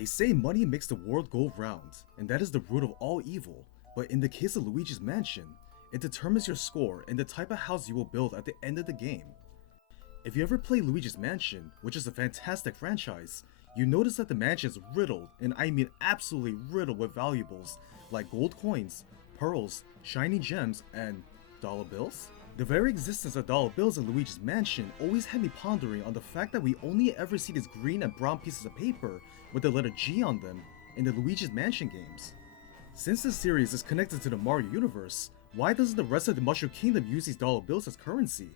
They say money makes the world go round, and that is the root of all evil, but in the case of Luigi's Mansion, it determines your score and the type of house you will build at the end of the game. If you ever play Luigi's Mansion, which is a fantastic franchise, you notice that the mansion is riddled, and I mean absolutely riddled with valuables like gold coins, pearls, shiny gems, and dollar bills? The very existence of dollar bills in Luigi's Mansion always had me pondering on the fact that we only ever see these green and brown pieces of paper with the letter G on them in the Luigi's Mansion games. Since this series is connected to the Mario universe, why doesn't the rest of the Mushroom Kingdom use these dollar bills as currency?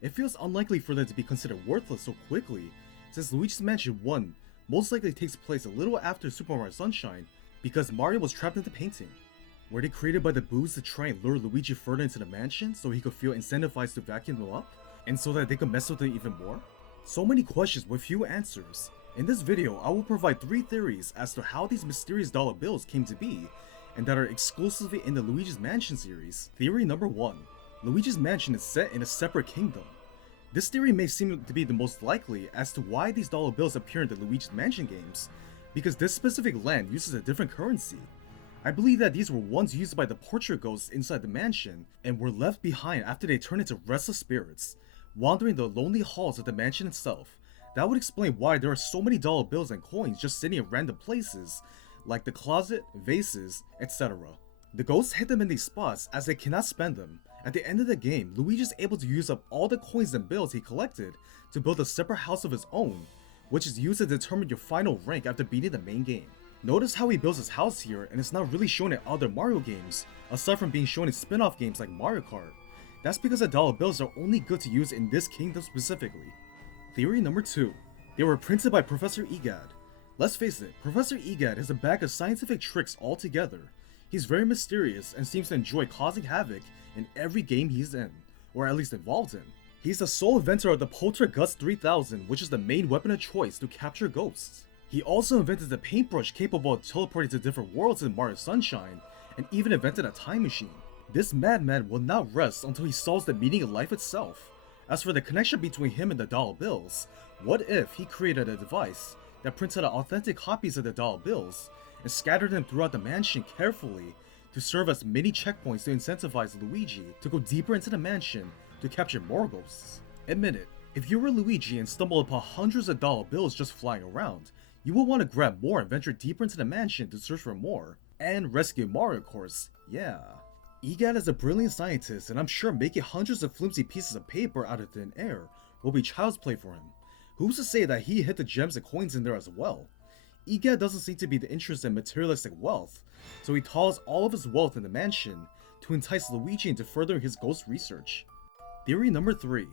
It feels unlikely for them to be considered worthless so quickly, since Luigi's Mansion 1 most likely takes place a little after Super Mario Sunshine because Mario was trapped in the painting. Were they created by the Boos to try and lure Luigi further into the mansion so he could feel incentivized to vacuum them up? And so that they could mess with them even more? So many questions with few answers. In this video, I will provide 3 theories as to how these mysterious dollar bills came to be, and that are exclusively in the Luigi's Mansion series. Theory number 1. Luigi's Mansion is set in a separate kingdom. This theory may seem to be the most likely as to why these dollar bills appear in the Luigi's Mansion games, because this specific land uses a different currency. I believe that these were ones used by the portrait ghosts inside the mansion, and were left behind after they turned into restless spirits, wandering the lonely halls of the mansion itself. That would explain why there are so many dollar bills and coins just sitting in random places, like the closet, vases, etc. The ghosts hid them in these spots as they cannot spend them. At the end of the game, Luigi is able to use up all the coins and bills he collected to build a separate house of his own, which is used to determine your final rank after beating the main game. Notice how he builds his house here, and it's not really shown in other Mario games, aside from being shown in spin-off games like Mario Kart. That's because the dollar bills are only good to use in this kingdom specifically. Theory number 2. They were printed by Professor Egad. Let's face it, Professor Egad is a bag of scientific tricks altogether. He's very mysterious and seems to enjoy causing havoc in every game he's in, or at least involved in. He's the sole inventor of the Poltergust 3000, which is the main weapon of choice to capture ghosts. He also invented the paintbrush capable of teleporting to different worlds in Mario Sunshine, and even invented a time machine. This madman will not rest until he solves the meaning of life itself. As for the connection between him and the dollar bills, what if he created a device that printed out authentic copies of the dollar bills and scattered them throughout the mansion carefully to serve as mini checkpoints to incentivize Luigi to go deeper into the mansion to capture more ghosts? Admit it, if you were Luigi and stumbled upon hundreds of dollar bills just flying around, you will want to grab more and venture deeper into the mansion to search for more. And rescue Mario, of course, yeah. Egad is a brilliant scientist, and I'm sure making hundreds of flimsy pieces of paper out of thin air will be child's play for him. Who's to say that he hid the gems and coins in there as well? Egad doesn't seem to be interested in materialistic wealth, so he tosses all of his wealth in the mansion to entice Luigi into furthering his ghost research. Theory number 3.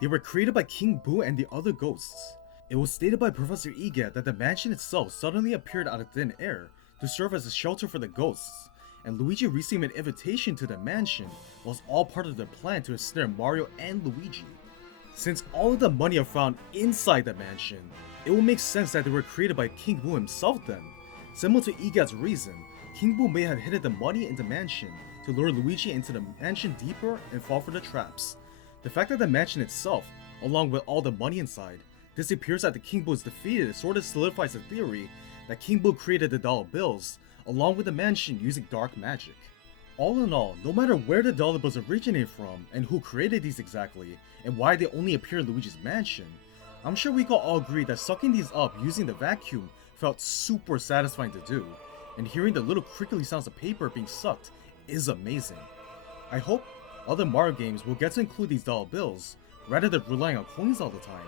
They were created by King Boo and the other ghosts. It was stated by Professor Egad that the mansion itself suddenly appeared out of thin air to serve as a shelter for the ghosts, and Luigi receiving an invitation to the mansion was all part of their plan to ensnare Mario and Luigi. Since all of the money are found inside the mansion, it will make sense that they were created by King Boo himself then. Similar to Egad's reason, King Boo may have hidden the money in the mansion to lure Luigi into the mansion deeper and fall for the traps. The fact that the mansion itself, along with all the money inside, disappears after King Boo is defeated sort of solidifies the theory that King Boo created the dollar bills along with the mansion using dark magic. All in all, no matter where the dollar bills originate from and who created these exactly and why they only appear in Luigi's Mansion, I'm sure we can all agree that sucking these up using the vacuum felt super satisfying to do, and hearing the little crinkly sounds of paper being sucked is amazing. I hope other Mario games will get to include these dollar bills rather than relying on coins all the time.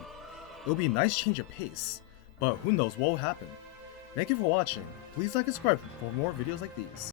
It'll be a nice change of pace, but who knows what will happen. Thank you for watching. Please like and subscribe for more videos like these.